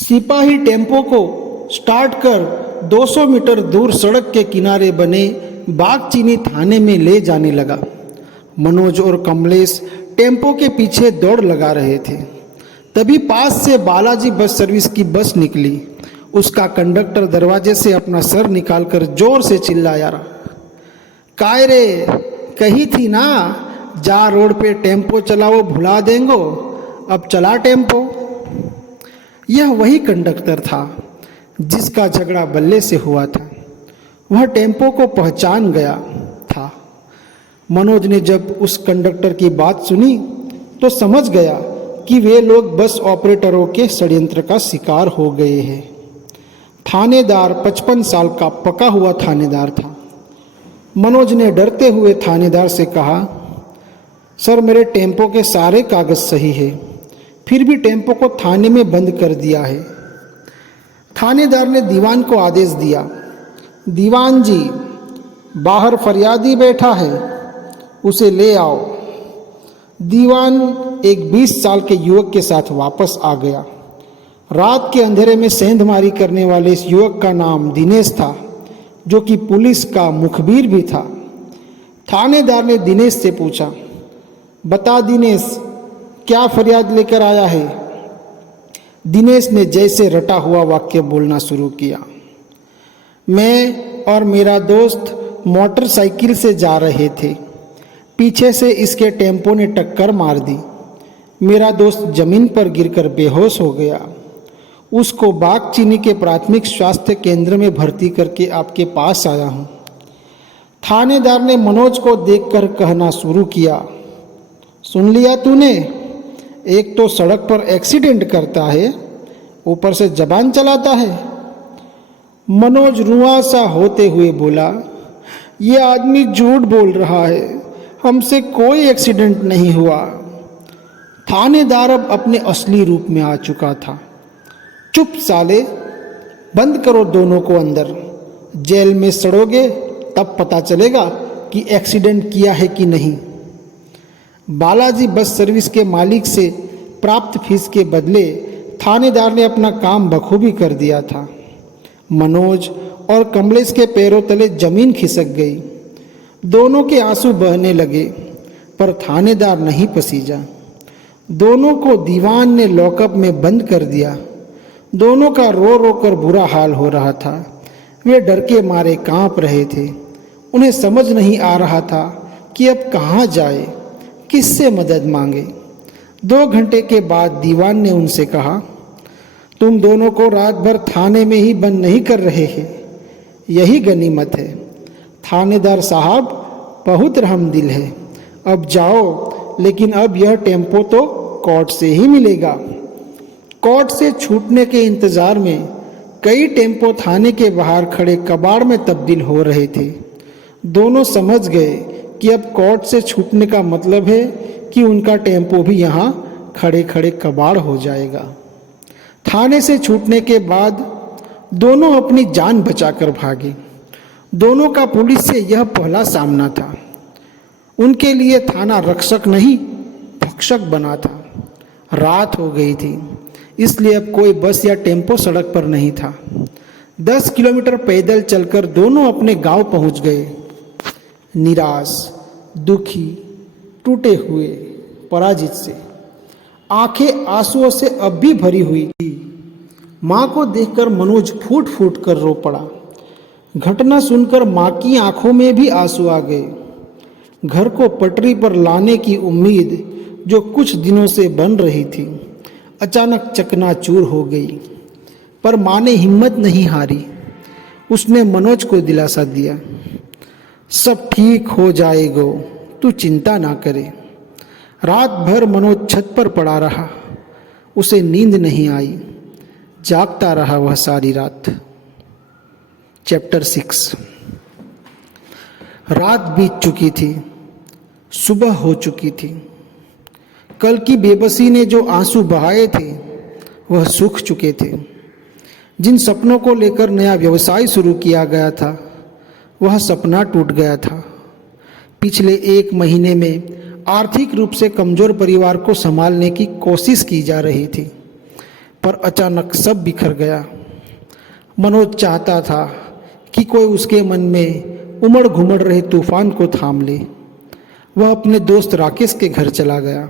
सिपाही टेम्पो को स्टार्ट कर 200 मीटर दूर सड़क के किनारे बने बागचीनी थाने में ले जाने लगा। मनोज और कमलेश टेम्पो के पीछे दौड़ लगा रहे थे। तभी पास से बालाजी बस सर्विस की बस निकली। उसका कंडक्टर दरवाजे से अपना सर निकालकर जोर से चिल्लाया, काय रे, कही थी ना जा रोड पे टेम्पो चलाओ भुला देंगो, अब चला टेम्पो। यह वही कंडक्टर था जिसका झगड़ा बल्ले से हुआ था। वह टेम्पो को पहचान गया था। मनोज ने जब उस कंडक्टर की बात सुनी तो समझ गया कि वे लोग बस ऑपरेटरों के षड्यंत्र का शिकार हो गए हैं। थानेदार 55 साल का पका हुआ थानेदार था। मनोज ने डरते हुए थानेदार से कहा, सर मेरे टेम्पो के सारे कागज सही है, फिर भी टेम्पो को थाने में बंद कर दिया है। थानेदार ने दीवान को आदेश दिया, दीवान जी बाहर फरियादी बैठा है, उसे ले आओ। दीवान एक 20 साल के युवक के साथ वापस आ गया। रात के अंधेरे में सेंधमारी करने वाले इस युवक का नाम दिनेश था, जो कि पुलिस का मुखबिर भी था। थानेदार ने दिनेश से पूछा, बता दिनेश, क्या फरियाद लेकर आया है? दिनेश ने जैसे रटा हुआ वाक्य बोलना शुरू किया, मैं और मेरा दोस्त मोटरसाइकिल से जा रहे थे। पीछे से इसके टेम्पो ने टक्कर मार दी। मेरा दोस्त जमीन पर गिरकर बेहोश हो गया। उसको बागचीनी के प्राथमिक स्वास्थ्य केंद्र में भर्ती करके आपके पास आया हूँ। थानेदार ने मनोज को देखकर कहना शुरू किया, सुन लिया तूने? एक तो सड़क पर एक्सीडेंट करता है, ऊपर से जबान चलाता है। मनोज रुआंसा होते हुए बोला, ये आदमी झूठ बोल रहा है, हमसे कोई एक्सीडेंट नहीं हुआ। थानेदार अब अपने असली रूप में आ चुका था। चुप साले, बंद करो दोनों को अंदर। जेल में सड़ोगे तब पता चलेगा कि एक्सीडेंट किया है कि नहीं। बालाजी बस सर्विस के मालिक से प्राप्त फीस के बदले थानेदार ने अपना काम बखूबी कर दिया था। मनोज और कमलेश के पैरों तले जमीन खिसक गई। दोनों के आंसू बहने लगे, पर थानेदार नहीं पसीजा। दोनों को दीवान ने लॉकअप में बंद कर दिया। दोनों का रो रो कर बुरा हाल हो रहा था। वे डर के मारे कांप रहे थे। उन्हें समझ नहीं आ रहा था कि अब कहाँ जाए, किससे मदद मांगे। 2 घंटे के बाद दीवान ने उनसे कहा, तुम दोनों को रात भर थाने में ही बंद नहीं कर रहे हैं, यही गनीमत है। थानेदार साहब बहुत रहमदिल है, अब जाओ, लेकिन अब यह टेम्पो तो कोर्ट से ही मिलेगा। कोर्ट से छूटने के इंतज़ार में कई टेम्पो थाने के बाहर खड़े कबाड़ में तब्दील हो रहे थे। दोनों समझ गए कि अब कोर्ट से छूटने का मतलब है कि उनका टेम्पो भी यहाँ खड़े खड़े कबाड़ हो जाएगा। थाने से छूटने के बाद दोनों अपनी जान बचाकर भागे। दोनों का पुलिस से यह पहला सामना था। उनके लिए थाना रक्षक नहीं, भक्षक बना था। रात हो गई थी, इसलिए अब कोई बस या टेम्पो सड़क पर नहीं था। 10 किलोमीटर पैदल चलकर दोनों अपने गांव पहुंच गए। निराश, दुखी, टूटे हुए, पराजित से। आंखें आंसुओं से अब भी भरी हुई थी। माँ को देखकर मनोज फूट फूट कर रो पड़ा। घटना सुनकर माँ की आंखों में भी आंसू आ गए। घर को पटरी पर लाने की उम्मीद जो कुछ दिनों से बन रही थी, अचानक चकनाचूर हो गई। पर माँ ने हिम्मत नहीं हारी। उसने मनोज को दिलासा दिया, सब ठीक हो जाएगा, तू चिंता ना करे। रात भर मनोज छत पर पड़ा रहा। उसे नींद नहीं आई। जागता रहा वह सारी रात। चैप्टर 6। रात बीत चुकी थी, सुबह हो चुकी थी। कल की बेबसी ने जो आंसू बहाए थे वह सूख चुके थे। जिन सपनों को लेकर नया व्यवसाय शुरू किया गया था वह सपना टूट गया था। पिछले 1 महीने में आर्थिक रूप से कमज़ोर परिवार को संभालने की कोशिश की जा रही थी। पर अचानक सब बिखर गया। मनोज चाहता था कि कोई उसके मन में उमड़ घुमड़ रहे तूफान को थाम ले। वह अपने दोस्त राकेश के घर चला गया।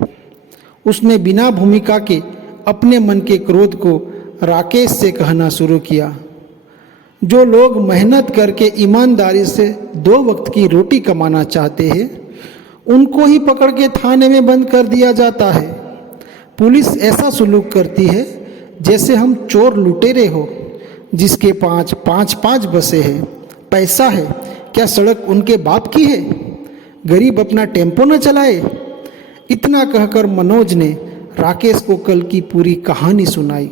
उसने बिना भूमिका के अपने मन के क्रोध को राकेश से कहना शुरू किया। जो लोग मेहनत करके ईमानदारी से 2 वक्त की रोटी कमाना चाहते हैं, उनको ही पकड़ के थाने में बंद कर दिया जाता है। पुलिस ऐसा सुलूक करती है जैसे हम चोर लुटेरे हो, जिसके पाँच 5 बसें हैं। पैसा है, क्या सड़क उनके बाप की है? गरीब अपना टेम्पो न चलाए? इतना कहकर मनोज ने राकेश को कल की पूरी कहानी सुनाई।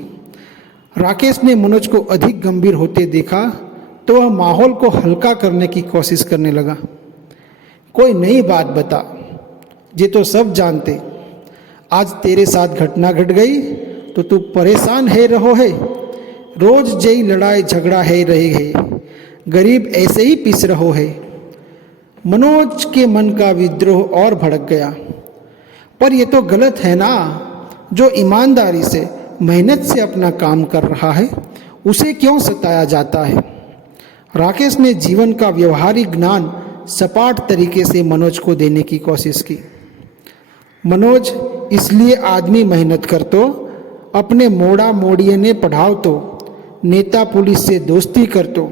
राकेश ने मनोज को अधिक गंभीर होते देखा तो वह माहौल को हल्का करने की कोशिश करने लगा। कोई नई बात बता, ये तो सब जानते। आज तेरे साथ घटना घट गई तो तू परेशान है रहो है। रोज जई लड़ाई झगड़ा है रहे है, गरीब ऐसे ही पिस रहो है। मनोज के मन का विद्रोह और भड़क गया। पर ये तो गलत है ना, जो ईमानदारी से मेहनत से अपना काम कर रहा है उसे क्यों सताया जाता है। राकेश ने जीवन का व्यवहारिक ज्ञान सपाट तरीके से मनोज को देने की कोशिश की। मनोज, इसलिए आदमी मेहनत कर तो, अपने मोड़ा मोड़िए ने पढ़ाओ तो, नेता पुलिस से दोस्ती कर तो,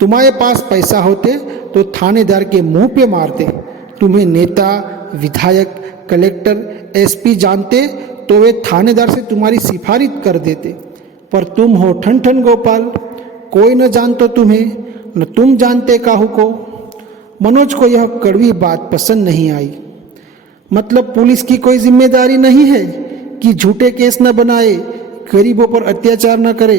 तुम्हारे पास पैसा होते तो थानेदार के मुंह पे मारते। तुम्हें नेता, विधायक, कलेक्टर, एसपी जानते तो वे थानेदार से तुम्हारी सिफारिश कर देते। पर तुम हो ठन ठन गोपाल, कोई न जानतो तुम्हें, न तुम जानते काहू को। मनोज को यह कड़वी बात पसंद नहीं आई। मतलब पुलिस की कोई जिम्मेदारी नहीं है कि झूठे केस न बनाए, गरीबों पर अत्याचार न करे।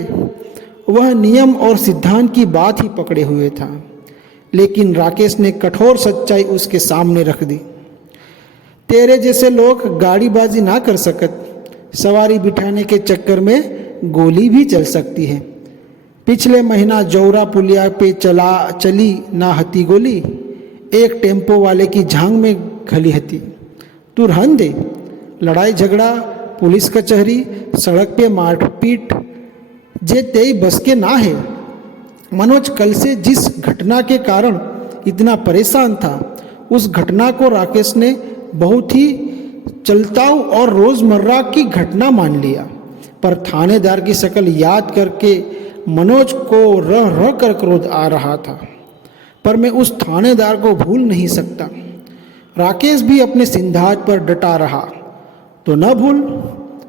वह नियम और सिद्धांत की बात ही पकड़े हुए था, लेकिन राकेश ने कठोर सच्चाई उसके सामने रख दी। तेरे जैसे लोग गाड़ीबाजी ना कर सकत, सवारी बिठाने के चक्कर में गोली भी चल सकती है। पिछले महीना जौरा पुलिया पे चली ना हती गोली, एक टेम्पो वाले की झांग में घली हती। तू रहन दे, लड़ाई झगड़ा, पुलिस कचहरी, सड़क पे मारपीट जे तेई बस के ना है। मनोज कल से जिस घटना के कारण इतना परेशान था, उस घटना को राकेश ने बहुत ही चलताऊ और रोजमर्रा की घटना मान लिया। पर थानेदार की शक्ल याद करके मनोज को रह रह कर क्रोध आ रहा था। पर मैं उस थानेदार को भूल नहीं सकता। राकेश भी अपने सिद्धांत पर डटा रहा। तो न भूल,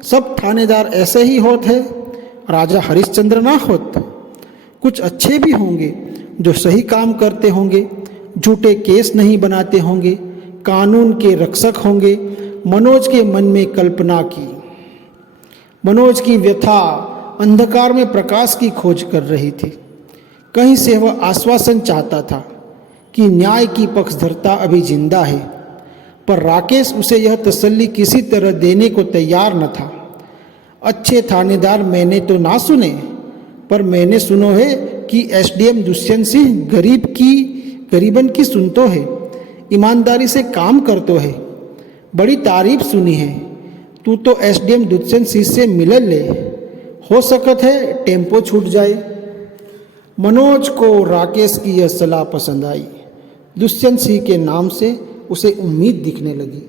सब थानेदार ऐसे ही होते हैं, राजा हरिश्चंद्र ना होत। कुछ अच्छे भी होंगे जो सही काम करते होंगे, झूठे केस नहीं बनाते होंगे, कानून के रक्षक होंगे। मनोज के मन में कल्पना की। मनोज की व्यथा अंधकार में प्रकाश की खोज कर रही थी। कहीं से वह आश्वासन चाहता था कि न्याय की पक्षधरता अभी जिंदा है, पर राकेश उसे यह तसल्ली किसी तरह देने को तैयार न था। अच्छे थानेदार मैंने तो ना सुने, पर मैंने सुनो है कि एसडीएम दुष्यंत सिंह गरीबन की सुनतो है, ईमानदारी से काम करतो है। बड़ी तारीफ सुनी है। तू तो एसडीएम दुष्यंत सिंह से मिल ले, हो सकत है टेम्पो छूट जाए। मनोज को राकेश की यह सलाह पसंद आई। दुष्यंत सिंह के नाम से उसे उम्मीद दिखने लगी।